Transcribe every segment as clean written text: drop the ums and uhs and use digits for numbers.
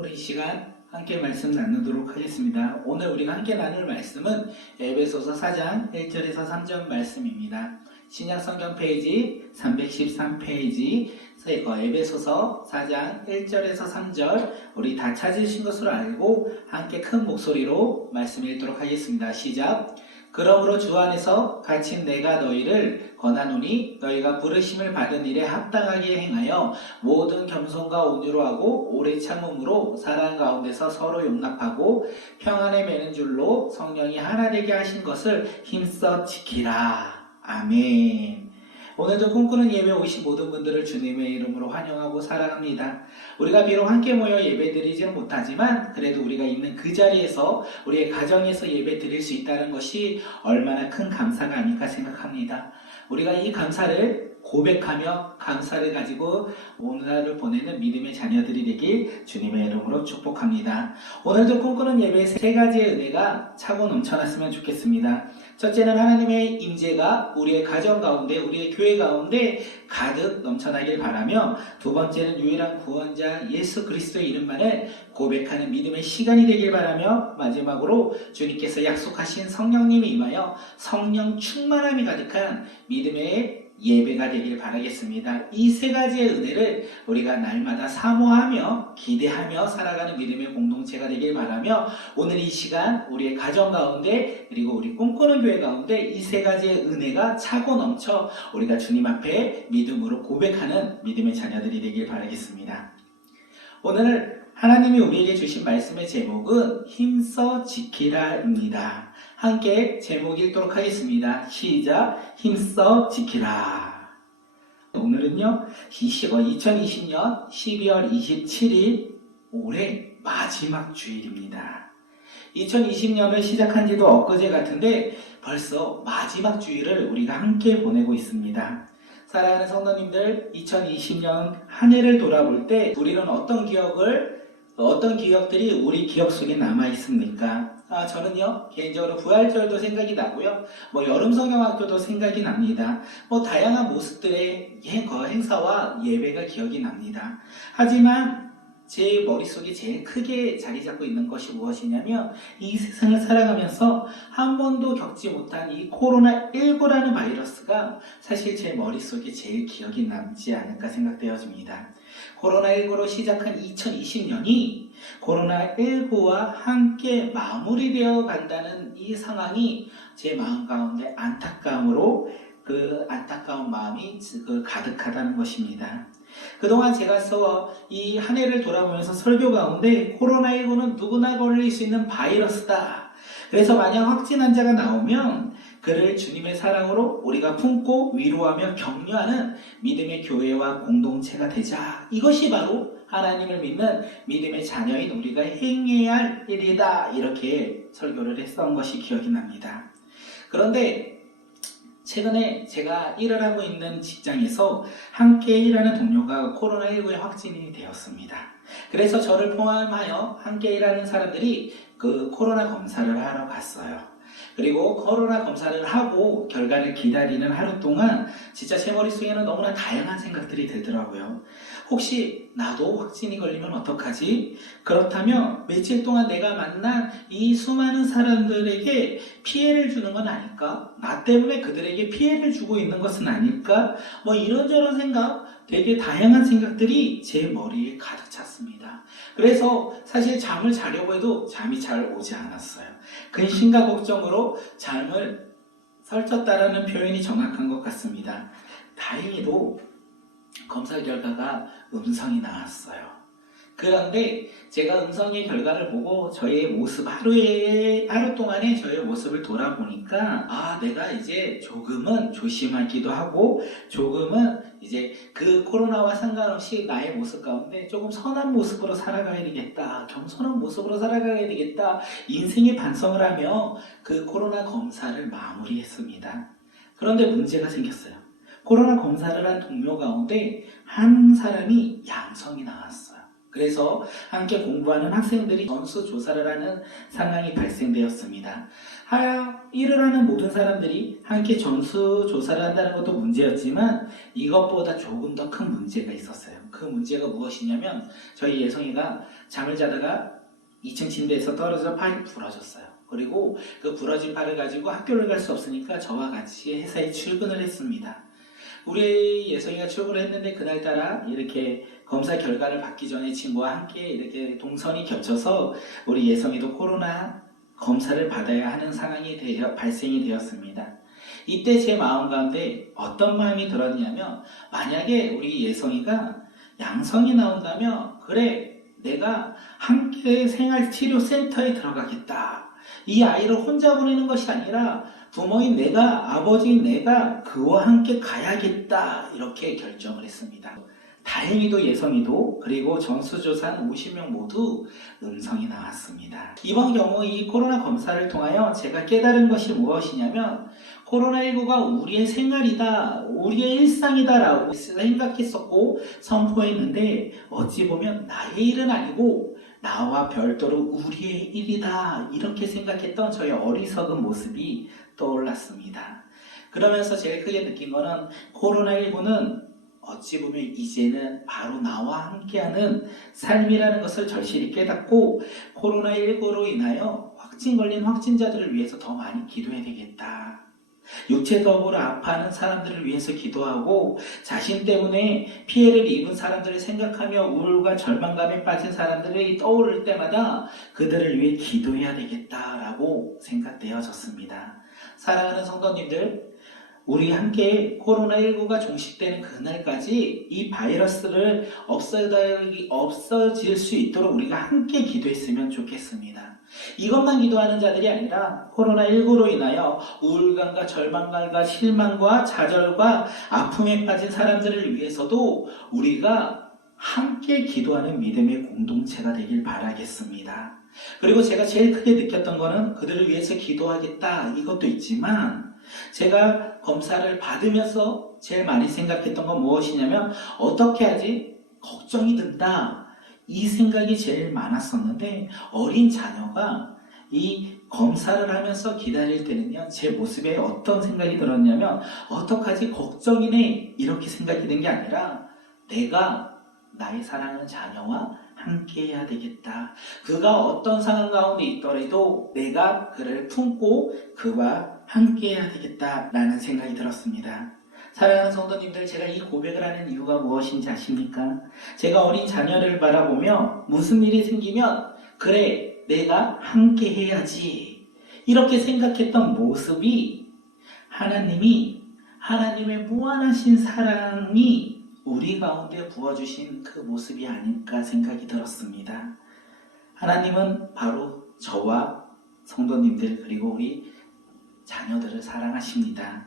우리 이 시간 함께 말씀 나누도록 하겠습니다. 오늘 우리가 함께 나눌 말씀은 에베소서 4장 1절에서 3절 말씀입니다. 신약성경 페이지 313페이지 에베소서 4장 1절에서 3절 우리 다 찾으신 것으로 알고 함께 큰 목소리로 말씀 읽도록 하겠습니다. 시작! 그러므로 주 안에서 갇힌 내가 너희를 권하노니 너희가 부르심을 받은 일에 합당하게 행하여 모든 겸손과 온유로 하고 오래 참음으로 사랑 가운데서 서로 용납하고 평안에 매는 줄로 성령이 하나 되게 하신 것을 힘써 지키라. 아멘. 오늘도 꿈꾸는 예배 오신 모든 분들을 주님의 이름으로 환영하고 사랑합니다. 우리가 비록 함께 모여 예배 드리지는 못하지만 그래도 우리가 있는 그 자리에서 우리의 가정에서 예배 드릴 수 있다는 것이 얼마나 큰 감사가 아닐까 생각합니다. 우리가 이 감사를 고백하며 감사를 가지고 오늘을 보내는 믿음의 자녀들이 되길 주님의 이름으로 축복합니다. 오늘도 꿈꾸는 예배의 세 가지의 은혜가 차고 넘쳐났으면 좋겠습니다. 첫째는 하나님의 임재가 우리의 가정 가운데, 우리의 교회 가운데 가득 넘쳐나길 바라며, 두 번째는 유일한 구원자 예수 그리스도의 이름만을 고백하는 믿음의 시간이 되길 바라며, 마지막으로 주님께서 약속하신 성령님이 임하여 성령 충만함이 가득한 믿음의 예배가 되길 바라겠습니다. 이 세 가지의 은혜를 우리가 날마다 사모하며 기대하며 살아가는 믿음의 공동체가 되길 바라며, 오늘 이 시간 우리의 가정 가운데 그리고 우리 꿈꾸는 교회 가운데 이 세 가지의 은혜가 차고 넘쳐 우리가 주님 앞에 믿음으로 고백하는 믿음의 자녀들이 되길 바라겠습니다. 오늘 하나님이 우리에게 주신 말씀의 제목은 힘써 지키라입니다. 함께 제목 읽도록 하겠습니다. 시작! 힘써 지키라. 오늘은요, 2020년 12월 27일 올해 마지막 주일입니다. 2020년을 시작한 지도 엊그제 같은데 벌써 마지막 주일을 우리가 함께 보내고 있습니다. 사랑하는 성도님들, 2020년 한 해를 돌아볼 때 우리는 어떤 기억들이 우리 기억 속에 남아 있습니까? 저는요, 개인적으로 부활절도 생각이 나고요, 여름 성경학교도 생각이 납니다. 다양한 모습들의 행사와 예배가 기억이 납니다. 하지만 제 머릿속에 제일 크게 자리 잡고 있는 것이 무엇이냐면, 이 세상을 살아가면서 한 번도 겪지 못한 이 코로나19라는 바이러스가 사실 제 머릿속에 제일 기억이 남지 않을까 생각되어집니다. 코로나19로 시작한 2020년이 코로나19와 함께 마무리되어 간다는 이 상황이 제 마음 가운데 안타까움으로, 그 안타까운 마음이 가득하다는 것입니다. 그동안 제가 이 한 해를 돌아보면서 설교 가운데 코로나19는 누구나 걸릴 수 있는 바이러스다. 그래서 만약 확진 환자가 나오면 그를 주님의 사랑으로 우리가 품고 위로하며 격려하는 믿음의 교회와 공동체가 되자. 이것이 바로 하나님을 믿는 믿음의 자녀인 우리가 행해야 할 일이다. 이렇게 설교를 했던 것이 기억이 납니다. 그런데 최근에 제가 일을 하고 있는 직장에서 함께 일하는 동료가 코로나19에 확진이 되었습니다. 그래서 저를 포함하여 함께 일하는 사람들이 그 코로나 검사를 하러 갔어요. 그리고 코로나 검사를 하고 결과를 기다리는 하루 동안 진짜 제 머릿속에는 너무나 다양한 생각들이 들더라고요. 혹시 나도 확진이 걸리면 어떡하지? 그렇다면 며칠 동안 내가 만난 이 수많은 사람들에게 피해를 주는 건 아닐까? 나 때문에 그들에게 피해를 주고 있는 것은 아닐까? 이런저런 생각, 되게 다양한 생각들이 제 머리에 가득 찼습니다. 그래서 사실 잠을 자려고 해도 잠이 잘 오지 않았어요. 근심과 걱정으로 잠을 설쳤다라는 표현이 정확한 것 같습니다. 다행히도 검사 결과가 음성이 나왔어요. 그런데 제가 음성의 결과를 보고 저의 모습, 하루 동안의 저의 모습을 돌아보니까 내가 이제 조금은 조심하기도 하고 조금은 이제 그 코로나와 상관없이 나의 모습 가운데 조금 선한 모습으로 살아가야 되겠다, 겸손한 모습으로 살아가야 되겠다, 인생의 반성을 하며 그 코로나 검사를 마무리했습니다. 그런데 문제가 생겼어요. 코로나 검사를 한 동료 가운데 한 사람이 양성이 나왔어요. 그래서 함께 공부하는 학생들이 전수조사를 하는 상황이 발생되었습니다. 일을 하는 모든 사람들이 함께 전수조사를 한다는 것도 문제였지만 이것보다 조금 더 큰 문제가 있었어요. 그 문제가 무엇이냐면 저희 예성이가 잠을 자다가 2층 침대에서 떨어져 팔이 부러졌어요. 그리고 그 부러진 팔을 가지고 학교를 갈 수 없으니까 저와 같이 회사에 출근을 했습니다. 우리 예성이가 출근을 했는데 그날따라 이렇게 검사 결과를 받기 전에 친구와 함께 이렇게 동선이 겹쳐서 우리 예성이도 코로나 검사를 받아야 하는 상황이 발생이 되었습니다. 이때 제 마음 가운데 어떤 마음이 들었냐면, 만약에 우리 예성이가 양성이 나온다면 그래, 내가 함께 생활치료센터에 들어가겠다. 이 아이를 혼자 보내는 것이 아니라 부모인 내가, 아버지인 내가 그와 함께 가야겠다, 이렇게 결정을 했습니다. 다행히도 예성이도 그리고 전수조사한 50명 모두 음성이 나왔습니다. 이번 경우 이 코로나 검사를 통하여 제가 깨달은 것이 무엇이냐면, 코로나19가 우리의 생활이다, 우리의 일상이다 라고 생각했었고 선포했는데, 어찌 보면 나의 일은 아니고 나와 별도로 우리의 일이다, 이렇게 생각했던 저의 어리석은 모습이 떠올랐습니다. 그러면서 제일 크게 느낀 거는, 코로나19는 어찌 보면 이제는 바로 나와 함께하는 삶이라는 것을 절실히 깨닫고, 코로나19로 인하여 확진 걸린 확진자들을 위해서 더 많이 기도해야 되겠다. 육체적으로 아파하는 사람들을 위해서 기도하고, 자신 때문에 피해를 입은 사람들을 생각하며 우울과 절망감에 빠진 사람들이 떠오를 때마다 그들을 위해 기도해야 되겠다라고 생각되어졌습니다. 사랑하는 성도님들, 우리 함께 코로나19가 종식되는 그날까지 이 바이러스를 없어질 수 있도록 우리가 함께 기도했으면 좋겠습니다. 이것만 기도하는 자들이 아니라 코로나19로 인하여 우울감과 절망감과 실망과 좌절과 아픔에 빠진 사람들을 위해서도 우리가 함께 기도하는 믿음의 공동체가 되길 바라겠습니다. 그리고 제가 제일 크게 느꼈던 거는, 그들을 위해서 기도하겠다 이것도 있지만, 제가 검사를 받으면서 제일 많이 생각했던 건 무엇이냐면, 어떻게 하지? 걱정이 든다, 이 생각이 제일 많았었는데, 어린 자녀가 이 검사를 하면서 기다릴 때는요, 제 모습에 어떤 생각이 들었냐면, 어떡하지? 걱정이네, 이렇게 생각이 든 게 아니라, 내가 나의 사랑하는 자녀와 함께 해야 되겠다. 그가 어떤 상황 가운데 있더라도 내가 그를 품고 그와 함께 해야 되겠다라는 생각이 들었습니다. 사랑하는 성도님들, 제가 이 고백을 하는 이유가 무엇인지 아십니까? 제가 어린 자녀를 바라보며 무슨 일이 생기면 그래, 내가 함께 해야지, 이렇게 생각했던 모습이 하나님의 무한하신 사랑이 우리 가운데 부어주신 그 모습이 아닐까 생각이 들었습니다. 하나님은 바로 저와 성도님들 그리고 우리 자녀들을 사랑하십니다.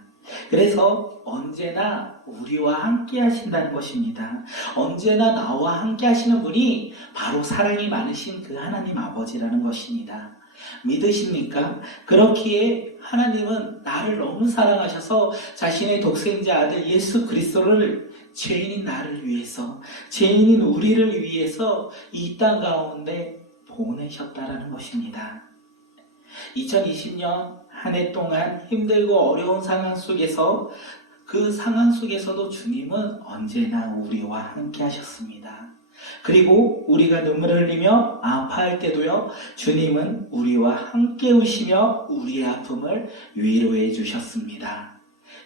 그래서 언제나 우리와 함께 하신다는 것입니다. 언제나 나와 함께 하시는 분이 바로 사랑이 많으신 그 하나님 아버지라는 것입니다. 믿으십니까? 그렇기에 하나님은 나를 너무 사랑하셔서 자신의 독생자 아들 예수 그리스도를 죄인인 나를 위해서, 죄인인 우리를 위해서 이 땅 가운데 보내셨다라는 것입니다. 2020년 한 해 동안 힘들고 어려운 상황 속에서, 그 상황 속에서도 주님은 언제나 우리와 함께 하셨습니다. 그리고 우리가 눈물을 흘리며 아파할 때도요, 주님은 우리와 함께 우시며 우리의 아픔을 위로해 주셨습니다.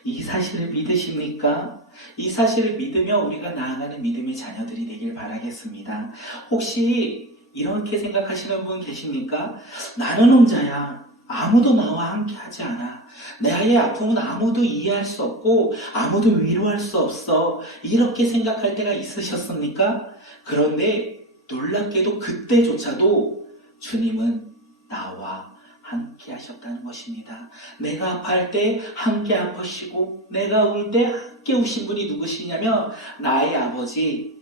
이 사실을 믿으십니까? 이 사실을 믿으며 우리가 나아가는 믿음의 자녀들이 되길 바라겠습니다. 혹시 이렇게 생각하시는 분 계십니까? 나는 혼자야. 아무도 나와 함께 하지 않아. 나의 아픔은 아무도 이해할 수 없고 아무도 위로할 수 없어. 이렇게 생각할 때가 있으셨습니까? 그런데 놀랍게도 그때조차도 주님은 나와 함께 하셨다는 것입니다. 내가 아파할 때 함께 아프시고, 내가 울 때 함께 우신 분이 누구시냐면 나의 아버지,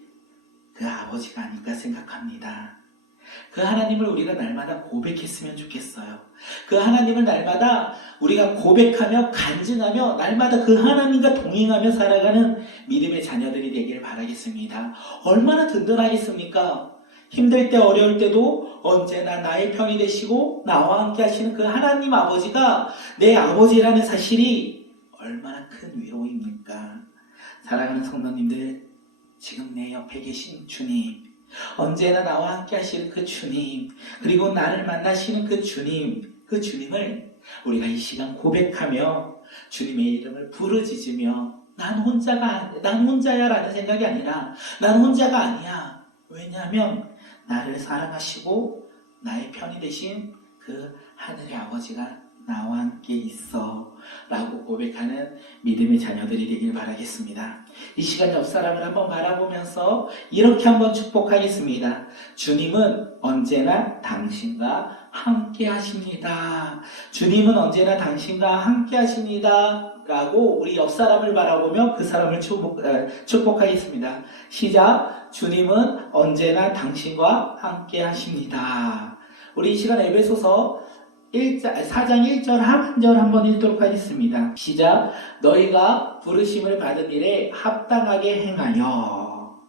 그 아버지가 아닐까 생각합니다. 그 하나님을 우리가 날마다 고백했으면 좋겠어요. 그 하나님을 날마다 우리가 고백하며 간증하며 날마다 그 하나님과 동행하며 살아가는 믿음의 자녀들이 되길 바라겠습니다. 얼마나 든든하겠습니까? 힘들 때 어려울 때도 언제나 나의 편이 되시고 나와 함께 하시는 그 하나님 아버지가 내 아버지라는 사실이 얼마나 큰 위로입니까? 사랑하는 성도님들, 지금 내 옆에 계신 주님, 언제나 나와 함께 하시는 그 주님, 그리고 나를 만나시는 그 주님을 우리가 이 시간 고백하며 주님의 이름을 부르짖으며 난 혼자야 라는 생각이 아니라 난 혼자가 아니야. 왜냐하면 나를 사랑하시고 나의 편이 되신 그 하늘의 아버지가 나와 함께 있어 라고 고백하는 믿음의 자녀들이 되길 바라겠습니다. 이 시간 옆 사람을 한번 바라보면서 이렇게 한번 축복하겠습니다. 주님은 언제나 당신과 함께 하십니다. 주님은 언제나 당신과 함께 하십니다 라고 우리 옆 사람을 바라보며 그 사람을 축복하겠습니다. 시작. 주님은 언제나 당신과 함께 하십니다. 우리 이 시간 에베소서 4장 1절 하반절 한번 읽도록 하겠습니다. 시작. 너희가 부르심을 받은 일에 합당하게 행하여.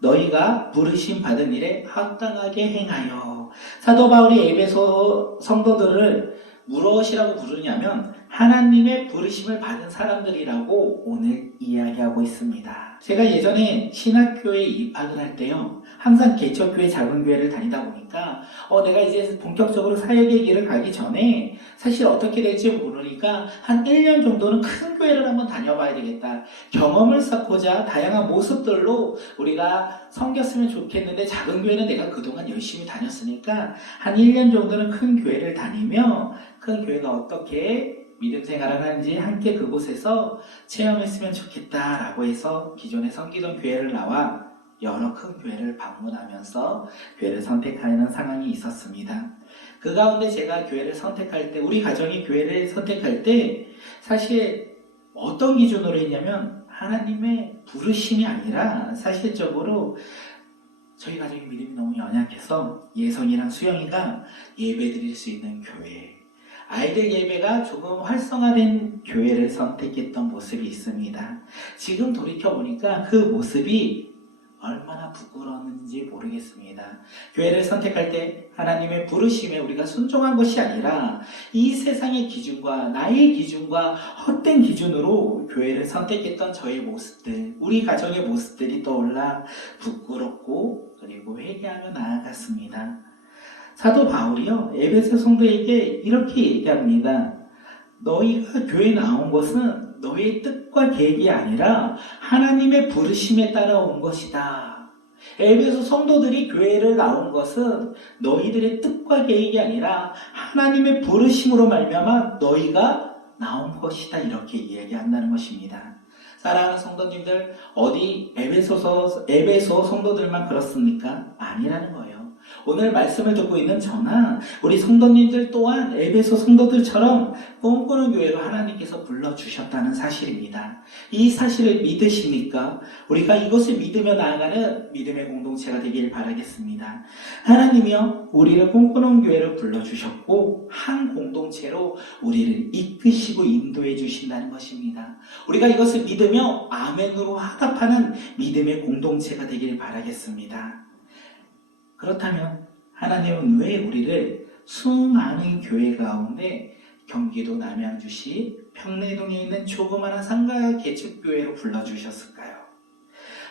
너희가 부르심 받은 일에 합당하게 행하여. 사도 바울이 에베소 성도들을 무엇이라고 부르냐면 하나님의 부르심을 받은 사람들이라고 오늘 이야기하고 있습니다. 제가 예전에 신학교에 입학을 할 때요, 항상 개척교회 작은 교회를 다니다 보니까 내가 이제 본격적으로 사역의 길을 가기 전에 사실 어떻게 될지 모르니까 한 1년 정도는 큰 교회를 한번 다녀봐야 되겠다. 경험을 쌓고자 다양한 모습들로 우리가 섬겼으면 좋겠는데 작은 교회는 내가 그동안 열심히 다녔으니까 한 1년 정도는 큰 교회를 다니며 큰 교회가 어떻게 믿음 생활을 하는지 함께 그곳에서 체험했으면 좋겠다라고 해서 기존에 섬기던 교회를 나와 여러 큰 교회를 방문하면서 교회를 선택하는 상황이 있었습니다. 그 가운데 제가 교회를 선택할 때, 우리 가정이 교회를 선택할 때 사실 어떤 기준으로 했냐면 하나님의 부르심이 아니라 사실적으로 저희 가정의 믿음이 너무 연약해서 예성이랑 수영이가 예배 드릴 수 있는 교회, 아이들 예배가 조금 활성화된 교회를 선택했던 모습이 있습니다. 지금 돌이켜보니까 그 모습이 얼마나 부끄러웠는지 모르겠습니다. 교회를 선택할 때 하나님의 부르심에 우리가 순종한 것이 아니라 이 세상의 기준과 나의 기준과 헛된 기준으로 교회를 선택했던 저의 모습들, 우리 가정의 모습들이 떠올라 부끄럽고 그리고 회개하며 나아갔습니다. 사도 바울이요, 에베소 성도에게 이렇게 얘기합니다. 너희가 교회에 나온 것은 너희의 뜻과 계획이 아니라 하나님의 부르심에 따라 온 것이다. 에베소 성도들이 교회를 나온 것은 너희들의 뜻과 계획이 아니라 하나님의 부르심으로 말미암아 너희가 나온 것이다. 이렇게 이야기한다는 것입니다. 사랑하는 성도님들, 어디 에베소 성도들만 그렇습니까? 아니라는 거예요. 오늘 말씀을 듣고 있는 저나 우리 성도님들 또한 에베소 성도들처럼 꿈꾸는 교회로 하나님께서 불러주셨다는 사실입니다. 이 사실을 믿으십니까? 우리가 이것을 믿으며 나아가는 믿음의 공동체가 되길 바라겠습니다. 하나님이요, 우리를 꿈꾸는 교회로 불러주셨고 한 공동체로 우리를 이끄시고 인도해 주신다는 것입니다. 우리가 이것을 믿으며 아멘으로 화답하는 믿음의 공동체가 되길 바라겠습니다. 그렇다면 하나님은 왜 우리를 수많은 교회 가운데 경기도 남양주시 평내동에 있는 조그마한 상가 개척교회로 불러주셨을까요?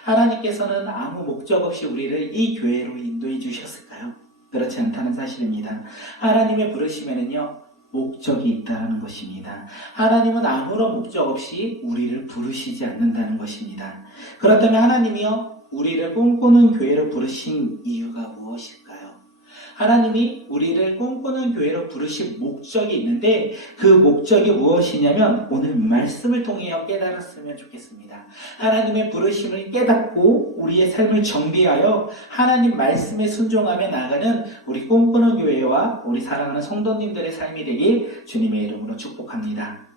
하나님께서는 아무 목적 없이 우리를 이 교회로 인도해 주셨을까요? 그렇지 않다는 사실입니다. 하나님의 부르심에는요, 목적이 있다는 것입니다. 하나님은 아무런 목적 없이 우리를 부르시지 않는다는 것입니다. 그렇다면 하나님이요, 우리를 꿈꾸는 교회로 부르신 이유가 무엇일까요? 하나님이 우리를 꿈꾸는 교회로 부르신 목적이 있는데 그 목적이 무엇이냐면 오늘 말씀을 통해 깨달았으면 좋겠습니다. 하나님의 부르심을 깨닫고 우리의 삶을 정비하여 하나님 말씀에 순종하며 나아가는 우리 꿈꾸는 교회와 우리 사랑하는 성도님들의 삶이 되길 주님의 이름으로 축복합니다.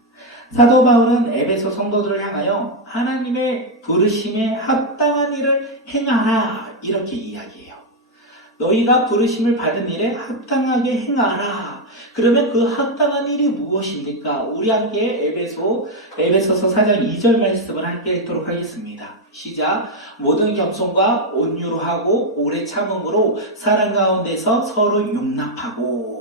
사도 바울은 에베소 성도들을 향하여 하나님의 부르심에 합당한 일을 행하라 이렇게 이야기해요. 너희가 부르심을 받은 일에 합당하게 행하라. 그러면 그 합당한 일이 무엇입니까? 우리 함께 에베소서 4장 2절 말씀을 함께 읽도록 하겠습니다. 시작. 모든 겸손과 온유로 하고 오래 참음으로 사랑 가운데서 서로 용납하고.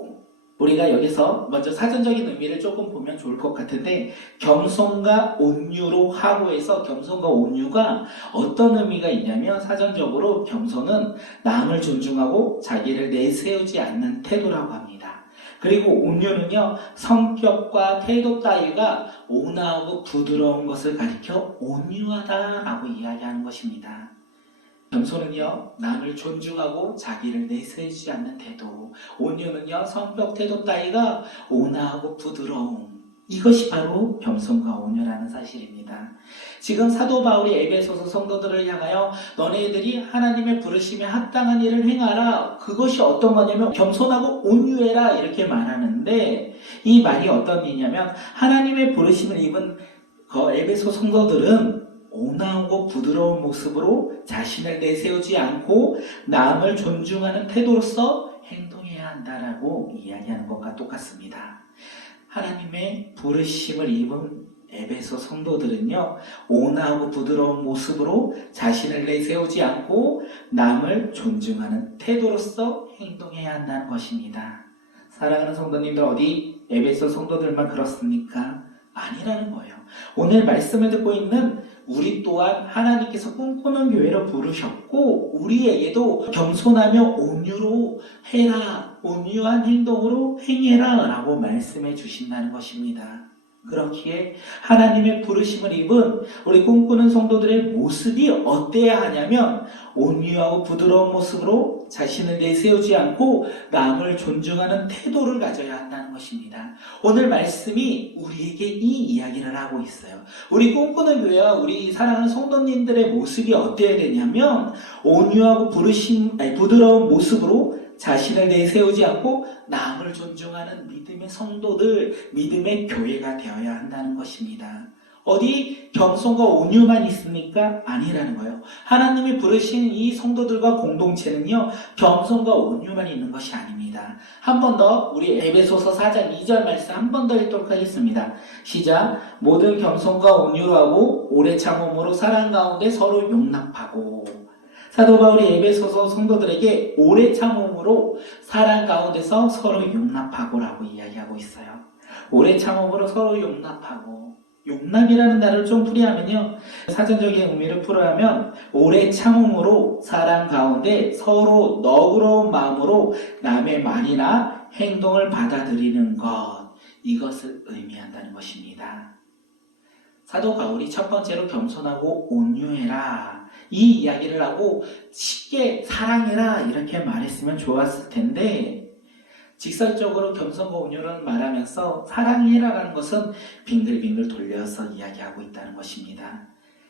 우리가 여기서 먼저 사전적인 의미를 조금 보면 좋을 것 같은데, 겸손과 온유로 하고 해서 겸손과 온유가 어떤 의미가 있냐면, 사전적으로 겸손은 남을 존중하고 자기를 내세우지 않는 태도라고 합니다. 그리고 온유는요, 성격과 태도 따위가 온화하고 부드러운 것을 가리켜 온유하다라고 이야기하는 것입니다. 겸손은요, 남을 존중하고 자기를 내세우지 않는 태도. 온유는요, 성격 태도 따위가 온화하고 부드러움. 이것이 바로 겸손과 온유라는 사실입니다. 지금 사도 바울이 에베소서 성도들을 향하여 너네들이 하나님의 부르심에 합당한 일을 행하라. 그것이 어떤 거냐면 겸손하고 온유해라 이렇게 말하는데, 이 말이 어떤 의미냐면 하나님의 부르심을 입은 에베소 성도들은 온화하고 부드러운 모습으로 자신을 내세우지 않고 남을 존중하는 태도로서 행동해야 한다라고 이야기하는 것과 똑같습니다. 하나님의 부르심을 입은 에베소 성도들은요, 온화하고 부드러운 모습으로 자신을 내세우지 않고 남을 존중하는 태도로서 행동해야 한다는 것입니다. 사랑하는 성도님들, 어디 에베소 성도들만 그렇습니까? 아니라는 거예요. 오늘 말씀을 듣고 있는 우리 또한 하나님께서 꿈꾸는 교회로 부르셨고, 우리에게도 겸손하며 온유로 해라, 온유한 행동으로 행해라 라고 말씀해 주신다는 것입니다. 그렇기에 하나님의 부르심을 입은 우리 꿈꾸는 성도들의 모습이 어때야 하냐면, 온유하고 부드러운 모습으로 자신을 내세우지 않고 남을 존중하는 태도를 가져야 한다는 것입니다. 오늘 말씀이 우리에게 이 이야기를 하고 있어요. 우리 꿈꾸는 교회와 우리 사랑하는 성도님들의 모습이 어때야 되냐면, 온유하고 부드러운 모습으로 자신을 내세우지 않고 남을 존중하는 믿음의 성도들, 믿음의 교회가 되어야 한다는 것입니다. 어디 겸손과 온유만 있습니까? 아니라는 거예요. 하나님이 부르신 이 성도들과 공동체는요, 겸손과 온유만 있는 것이 아닙니다. 한 번 더 우리 에베소서 4장 2절 말씀 한 번 더 읽도록 하겠습니다. 시작. 모든 겸손과 온유로 하고 오래 참음으로 사랑 가운데 서로 용납하고. 사도 바울이 에베소서 성도들에게 오래 참음으로 사랑 가운데서 서로 용납하고라고 이야기하고 있어요. 오래 참음으로 서로 용납하고. 용납이라는 단어를 좀 풀이하면요, 사전적인 의미를 풀어하면 오래 참음으로 사랑 가운데 서로 너그러운 마음으로 남의 말이나 행동을 받아들이는 것, 이것을 의미한다는 것입니다. 사도 바울이 첫 번째로 겸손하고 온유해라 이 이야기를 하고 쉽게 사랑해라 이렇게 말했으면 좋았을 텐데, 직설적으로 겸손과 온유를 말하면서 사랑해라라는 것은 빙글빙글 돌려서 이야기하고 있다는 것입니다.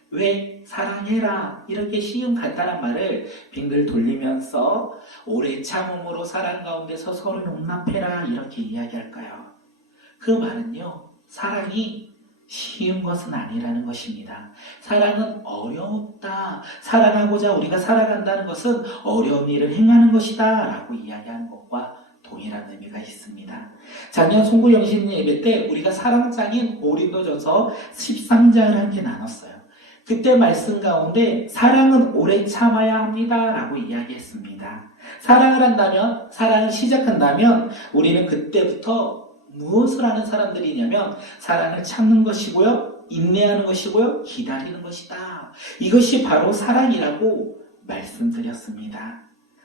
왜 사랑해라 이렇게 쉬운 간단한 말을 빙글 돌리면서 오래 참음으로 사랑 가운데서 서로 용납해라 이렇게 이야기할까요? 그 말은요, 사랑이 쉬운 것은 아니라는 것입니다. 사랑은 어렵다. 사랑하고자 우리가 살아간다는 것은 어려운 일을 행하는 것이다 라고 이야기하는 것과 동일한 의미가 있습니다. 작년 송구영신 예배 때 우리가 사랑장인 고린도전서 13장을 함께 나눴어요. 그때 말씀 가운데 사랑은 오래 참아야 합니다 라고 이야기했습니다. 사랑을 한다면, 사랑을 시작한다면 우리는 그때부터 무엇을 하는 사람들이냐면 사랑을 참는 것이고요, 인내하는 것이고요, 기다리는 것이다. 이것이 바로 사랑이라고 말씀드렸습니다.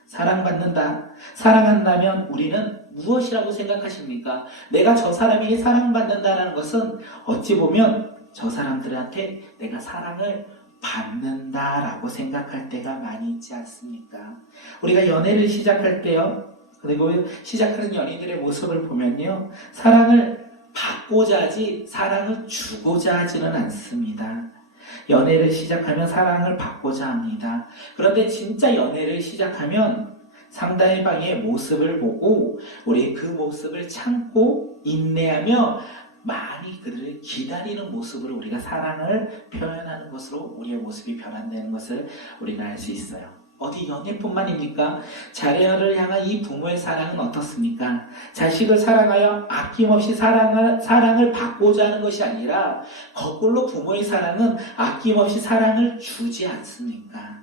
사랑받는다, 사랑한다면 우리는 무엇이라고 생각하십니까? 내가 저 사람에게 사랑받는다는 것은 어찌 보면 저 사람들한테 내가 사랑을 받는다라고 생각할 때가 많이 있지 않습니까? 우리가 연애를 시작할 때요, 그리고 시작하는 연인들의 모습을 보면요, 사랑을 받고자 하지 사랑을 주고자 하지는 않습니다. 연애를 시작하면 사랑을 받고자 합니다. 그런데 진짜 연애를 시작하면 상대방의 모습을 보고 우리 그 모습을 참고 인내하며 많이 그들을 기다리는 모습으로 우리가 사랑을 표현하는 것으로 우리의 모습이 변화되는 것을 우리는 알 수 있어요. 어디 연애뿐만입니까? 자녀를 향한 이 부모의 사랑은 어떻습니까? 자식을 사랑하여 아낌없이 사랑을 받고자 하는 것이 아니라 거꾸로 부모의 사랑은 아낌없이 사랑을 주지 않습니까?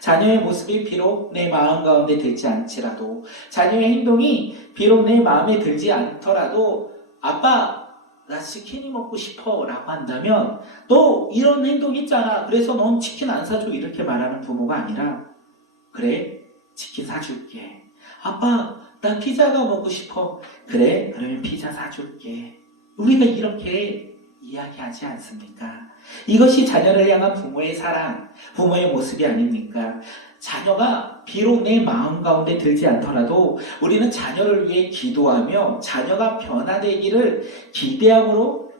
자녀의 모습이 비록 내 마음 가운데 들지 않지라도, 자녀의 행동이 비록 내 마음에 들지 않더라도, 아빠, 나 치킨이 먹고 싶어 라고 한다면, 너 이런 행동 있잖아, 그래서 넌 치킨 안 사줘, 이렇게 말하는 부모가 아니라, 그래, 치킨 사줄게. 아빠, 나 피자가 먹고 싶어. 그래, 그러면 피자 사줄게. 우리가 이렇게 이야기하지 않습니까? 이것이 자녀를 향한 부모의 사랑, 부모의 모습이 아닙니까? 자녀가 비록 내 마음 가운데 들지 않더라도 우리는 자녀를 위해 기도하며 자녀가 변화되기를 기대하며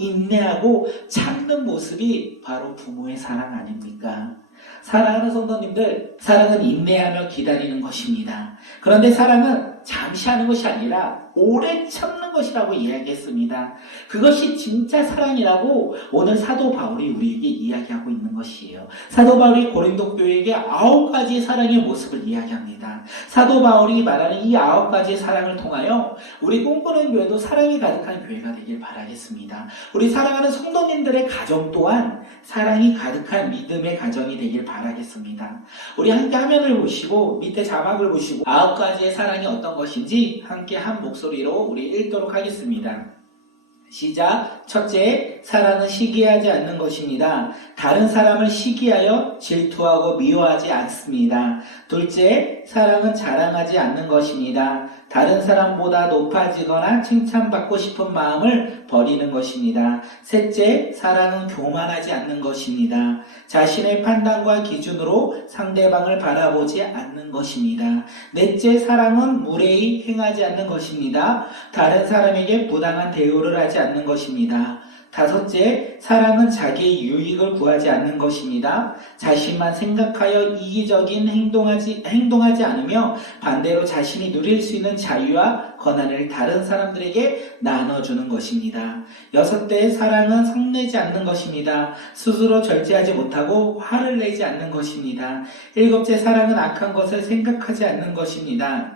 인내하고 참는 모습이 바로 부모의 사랑 아닙니까? 사랑하는 성도님들, 사랑은 인내하며 기다리는 것입니다. 그런데 사랑은 잠시 하는 것이 아니라 오래 참는 것이라고 이야기했습니다. 그것이 진짜 사랑이라고 오늘 사도 바울이 우리에게 이야기하고 있는 것이에요. 사도 바울이 고린도 교회에게 9가지의 사랑의 모습을 이야기합니다. 사도 바울이 말하는 이 9가지의 사랑을 통하여 우리 꿈꾸는 교회도 사랑이 가득한 교회가 되길 바라겠습니다. 우리 사랑하는 성도님들의 가정 또한 사랑이 가득한 믿음의 가정이 되길 바라겠습니다. 우리 함께 화면을 보시고 밑에 자막을 보시고 9가지의 사랑이 어떤 것인지 함께 한 목소리로 우리 읽도록 하겠습니다. 시작. 첫째, 사랑은 시기하지 않는 것입니다. 다른 사람을 시기하여 질투하고 미워하지 않습니다. 둘째, 사랑은 자랑하지 않는 것입니다. 다른 사람보다 높아지거나 칭찬받고 싶은 마음을 버리는 것입니다. 셋째, 사랑은 교만하지 않는 것입니다. 자신의 판단과 기준으로 상대방을 바라보지 않는 것입니다. 넷째, 사랑은 무례히 행하지 않는 것입니다. 다른 사람에게 부당한 대우를 하지 않는 것입니다. 다섯째, 사랑은 자기의 유익을 구하지 않는 것입니다. 자신만 생각하여 이기적인 행동하지 않으며 반대로 자신이 누릴 수 있는 자유와 권한을 다른 사람들에게 나눠주는 것입니다. 여섯째, 사랑은 성내지 않는 것입니다. 스스로 절제하지 못하고 화를 내지 않는 것입니다. 일곱째, 사랑은 악한 것을 생각하지 않는 것입니다.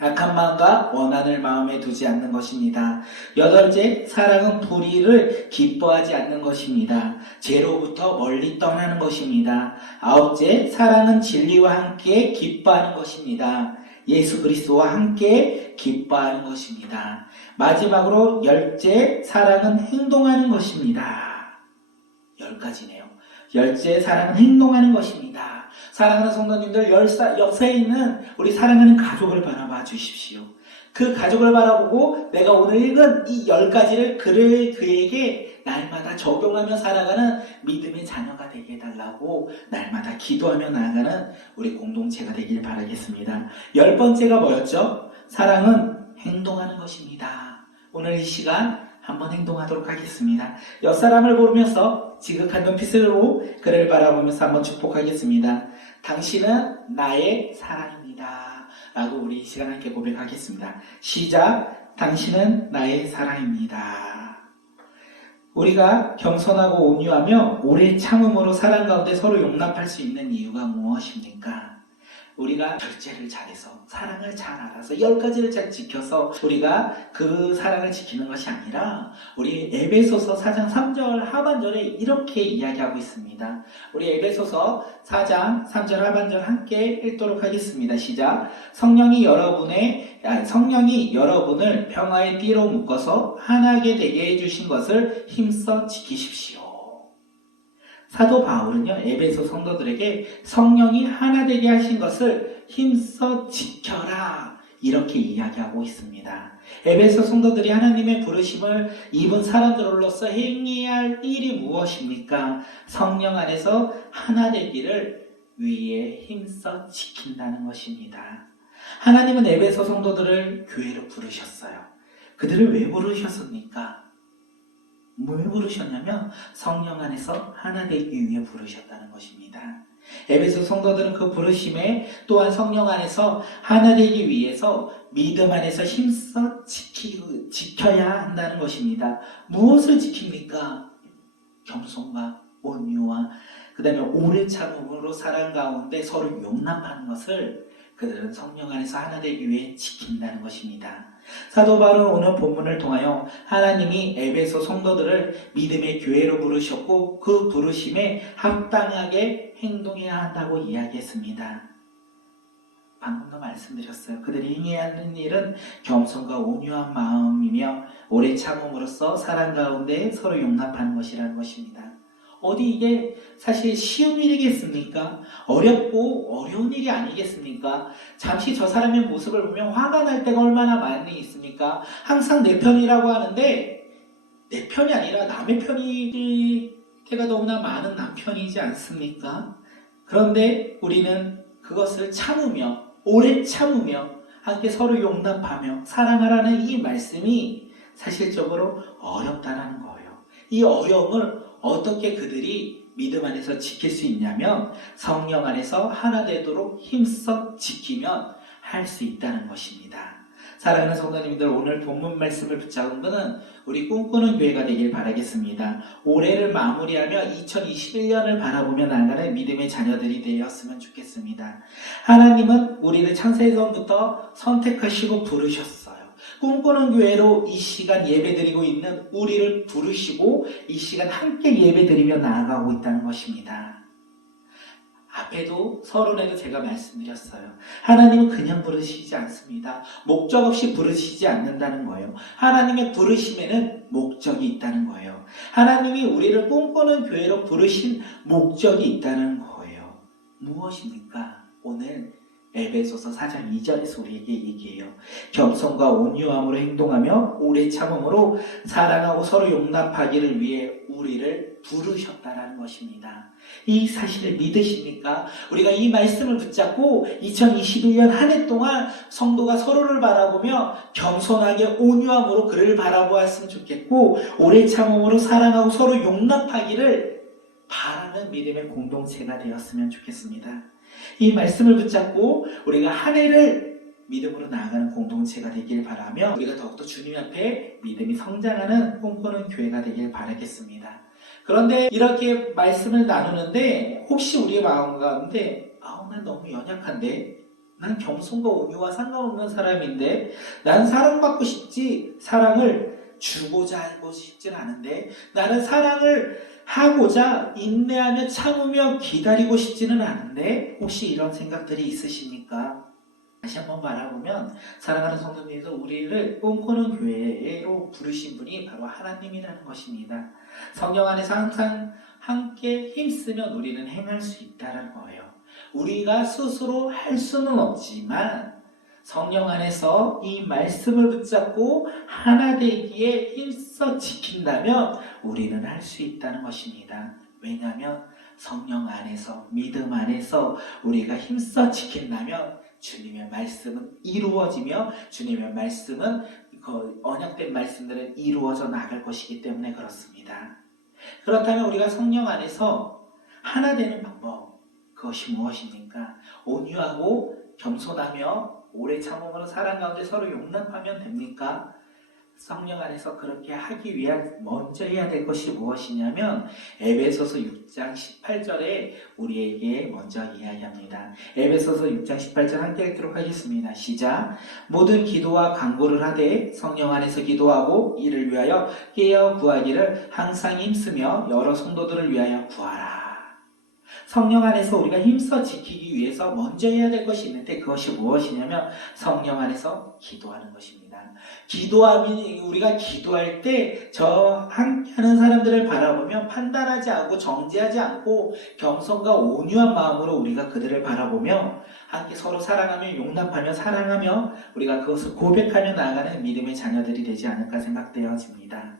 악한 마음과 원한을 마음에 두지 않는 것입니다. 여덟째, 사랑은 불의를 기뻐하지 않는 것입니다. 죄로부터 멀리 떠나는 것입니다. 아홉째, 사랑은 진리와 함께 기뻐하는 것입니다. 예수 그리스도와 함께 기뻐하는 것입니다. 마지막으로 열째, 사랑은 행동하는 것입니다. 10가지네요. 열째, 사랑은 행동하는 것입니다. 사랑하는 성도님들, 역사에 있는 우리 사랑하는 가족을 바라봐 주십시오. 그 가족을 바라보고 내가 오늘 읽은 이 10가지를 그에게 날마다 적용하며 살아가는 믿음의 자녀가 되게 해달라고 날마다 기도하며 나아가는 우리 공동체가 되길 바라겠습니다. 10번째가 뭐였죠? 사랑은 행동하는 것입니다. 오늘 이 시간 한번 행동하도록 하겠습니다. 옆사람을 보면서 지극한 눈빛으로 그를 바라보면서 한번 축복하겠습니다. 당신은 나의 사랑입니다. 라고 우리 이 시간 함께 고백하겠습니다. 시작. 당신은 나의 사랑입니다. 우리가 겸손하고 온유하며 오래 참음으로 사랑 가운데 서로 용납할 수 있는 이유가 무엇입니까? 우리가 절제를 잘해서 사랑을 잘 알아서 10가지를 잘 지켜서 우리가 그 사랑을 지키는 것이 아니라 우리 에베소서 4장 3절 하반절에 이렇게 이야기하고 있습니다. 우리 에베소서 4장 3절 하반절 함께 읽도록 하겠습니다. 시작. 성령이 여러분을 평화의 띠로 묶어서 하나게 되게 해주신 것을 힘써 지키십시오. 사도 바울은요, 에베소 성도들에게 성령이 하나 되게 하신 것을 힘써 지켜라, 이렇게 이야기하고 있습니다. 에베소 성도들이 하나님의 부르심을 입은 사람들로서 행해야 할 일이 무엇입니까? 성령 안에서 하나 되기를 위해 힘써 지킨다는 것입니다. 하나님은 에베소 성도들을 교회로 부르셨어요. 그들을 왜 부르셨습니까? 왜 부르셨냐면 성령 안에서 하나 되기 위해 부르셨다는 것입니다. 에베소 성도들은 그 부르심에 또한 성령 안에서 하나 되기 위해서 믿음 안에서 힘써 지켜야 한다는 것입니다. 무엇을 지킵니까? 겸손과 온유와 그 다음에 오래 참음으로 사랑 가운데 서로 용납하는 것을 그들은 성령 안에서 하나 되기 위해 지킨다는 것입니다. 사도 바울은 오늘 본문을 통하여 하나님이 에베소 성도들을 믿음의 교회로 부르셨고 그 부르심에 합당하게 행동해야 한다고 이야기했습니다. 방금도 말씀드렸어요. 그들이 행해야 하는 일은 겸손과 온유한 마음이며 오래 참음으로써 사랑 가운데 서로 용납하는 것이라는 것입니다. 어디 이게 사실 쉬운 일이겠습니까? 어렵고 어려운 일이 아니겠습니까? 잠시 저 사람의 모습을 보면 화가 날 때가 얼마나 많이 있습니까? 항상 내 편이라고 하는데 내 편이 아니라 남의 편일 때가 너무나 많은 남편이지 않습니까? 그런데 우리는 그것을 참으며 오래 참으며 함께 서로 용납하며 사랑하라는 이 말씀이 사실적으로 어렵다는 거예요. 이 어려움을 어떻게 그들이 믿음 안에서 지킬 수 있냐면 성령 안에서 하나 되도록 힘써 지키면 할 수 있다는 것입니다. 사랑하는 성도님들, 오늘 본문 말씀을 붙잡은 것은 우리 꿈꾸는 교회가 되길 바라겠습니다. 올해를 마무리하며 2021년을 바라보며 나아가는 믿음의 자녀들이 되었으면 좋겠습니다. 하나님은 우리를 창세전부터 선택하시고 부르셨어요. 꿈꾸는 교회로 이 시간 예배드리고 있는 우리를 부르시고 이 시간 함께 예배드리며 나아가고 있다는 것입니다. 앞에도 서론에도 제가 말씀드렸어요. 하나님은 그냥 부르시지 않습니다. 목적 없이 부르시지 않는다는 거예요. 하나님의 부르심에는 목적이 있다는 거예요. 하나님이 우리를 꿈꾸는 교회로 부르신 목적이 있다는 거예요. 무엇입니까? 오늘 에베소서 4장 2절에서 우리에게 얘기해요. 겸손과 온유함으로 행동하며 오래 참음으로 사랑하고 서로 용납하기를 위해 우리를 부르셨다라는 것입니다. 이 사실을 믿으십니까? 우리가 이 말씀을 붙잡고 2021년 한 해 동안 성도가 서로를 바라보며 겸손하게 온유함으로 그를 바라보았으면 좋겠고 오래 참음으로 사랑하고 서로 용납하기를 바라는 믿음의 공동체가 되었으면 좋겠습니다. 이 말씀을 붙잡고 우리가 한 해를 믿음으로 나아가는 공동체가 되길 바라며 우리가 더욱더 주님 앞에 믿음이 성장하는 꿈꾸는 교회가 되길 바라겠습니다. 그런데 이렇게 말씀을 나누는데 혹시 우리의 마음 가운데 난 너무 연약한데, 난 겸손과 온유와 상관없는 사람인데, 난 사랑받고 싶지 사랑을 주고자 하고 싶진 않은데, 나는 사랑을 하고자 인내하며 참으며 기다리고 싶지는 않은데, 혹시 이런 생각들이 있으십니까? 다시 한번 말해보면 사랑하는 성도님들, 우리를 꿈꾸는 교회로 부르신 분이 바로 하나님이라는 것입니다. 성령 안에서 항상 함께 힘쓰면 우리는 행할 수 있다는 거예요. 우리가 스스로 할 수는 없지만 성령 안에서 이 말씀을 붙잡고 하나 되기에 힘써 지킨다면 우리는 할 수 있다는 것입니다. 왜냐하면 성령 안에서, 믿음 안에서 우리가 힘써 지킨다면 주님의 말씀은 이루어지며 주님의 말씀은 그 언약된 말씀들은 이루어져 나갈 것이기 때문에 그렇습니다. 그렇다면 우리가 성령 안에서 하나 되는 방법, 그것이 무엇입니까? 온유하고 겸손하며 오래 참음으로 사랑 가운데 서로 용납하면 됩니까? 성령 안에서 그렇게 하기 위한 먼저 해야 될 것이 무엇이냐면 에베소서 6장 18절에 우리에게 먼저 이야기합니다. 에베소서 6장 18절 함께 읽도록 하겠습니다. 시작. 모든 기도와 간구를 하되 성령 안에서 기도하고 이를 위하여 깨어 구하기를 항상 힘쓰며 여러 성도들을 위하여 구하라. 성령 안에서 우리가 힘써 지키기 위해서 먼저 해야 될 것이 있는데 그것이 무엇이냐면 성령 안에서 기도하는 것입니다. 기도하면 우리가 기도할 때 저 함께하는 사람들을 바라보며 판단하지 않고 정죄하지 않고 겸손과 온유한 마음으로 우리가 그들을 바라보며 함께 서로 사랑하며 용납하며 사랑하며 우리가 그것을 고백하며 나아가는 믿음의 자녀들이 되지 않을까 생각되어집니다.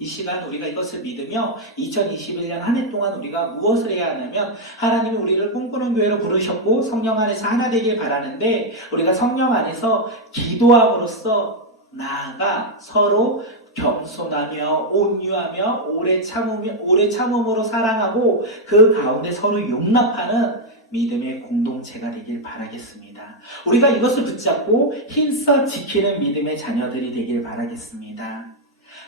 이 시간 우리가 이것을 믿으며 2021년 한 해 동안 우리가 무엇을 해야 하냐면 하나님이 우리를 꿈꾸는 교회로 부르셨고 성령 안에서 하나 되길 바라는데 우리가 성령 안에서 기도함으로써 나아가 서로 겸손하며 온유하며 오래 참음으로 사랑하고 그 가운데 서로 용납하는 믿음의 공동체가 되길 바라겠습니다. 우리가 이것을 붙잡고 힘써 지키는 믿음의 자녀들이 되길 바라겠습니다.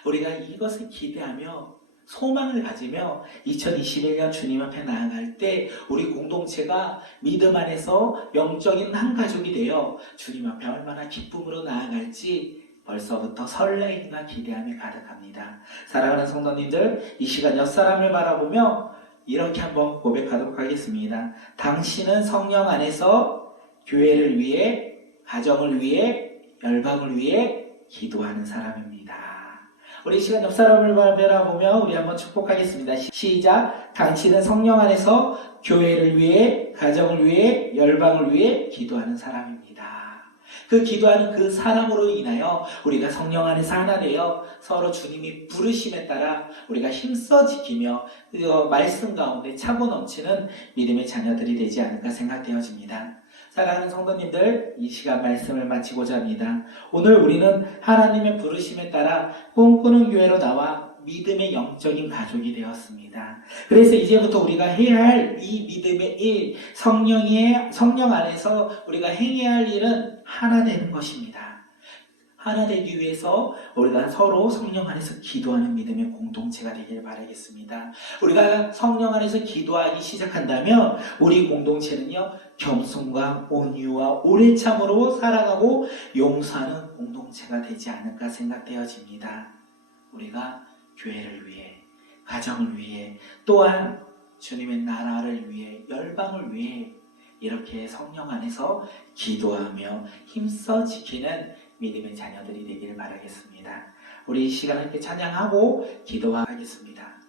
우리가 이것을 기대하며 소망을 가지며 2021년 주님 앞에 나아갈 때 우리 공동체가 믿음 안에서 영적인 한 가족이 되어 주님 앞에 얼마나 기쁨으로 나아갈지 벌써부터 설레임과 기대함이 가득합니다. 사랑하는 성도님들, 이 시간 옆사람을 바라보며 이렇게 한번 고백하도록 하겠습니다. 당신은 성령 안에서 교회를 위해, 가정을 위해, 열방을 위해 기도하는 사람입니다. 우리 이 시간 옆사람을 바라보며 우리 한번 축복하겠습니다. 시작! 당신은 성령 안에서 교회를 위해, 가정을 위해, 열방을 위해 기도하는 사람입니다. 그 기도하는 그 사람으로 인하여 우리가 성령 안에서 하나 되어 서로 주님이 부르심에 따라 우리가 힘써 지키며 말씀 가운데 차고 넘치는 믿음의 자녀들이 되지 않을까 생각되어집니다. 사랑하는 성도님들, 이 시간 말씀을 마치고자 합니다. 오늘 우리는 하나님의 부르심에 따라 꿈꾸는 교회로 나와 믿음의 영적인 가족이 되었습니다. 그래서 이제부터 우리가 해야 할 이 믿음의 일, 성령 안에서 우리가 행해야 할 일은 하나 되는 것입니다. 하나 되기 위해서 우리가 서로 성령 안에서 기도하는 믿음의 공동체가 되길 바라겠습니다. 우리가 성령 안에서 기도하기 시작한다면 우리 공동체는요, 겸손과 온유와 오래 참으로 살아가고 용서하는 공동체가 되지 않을까 생각되어집니다. 우리가 교회를 위해, 가정을 위해, 또한 주님의 나라를 위해, 열방을 위해 이렇게 성령 안에서 기도하며 힘써 지키는 믿음의 자녀들이 되길 바라겠습니다. 우리 이 시간 함께 찬양하고 기도하겠습니다.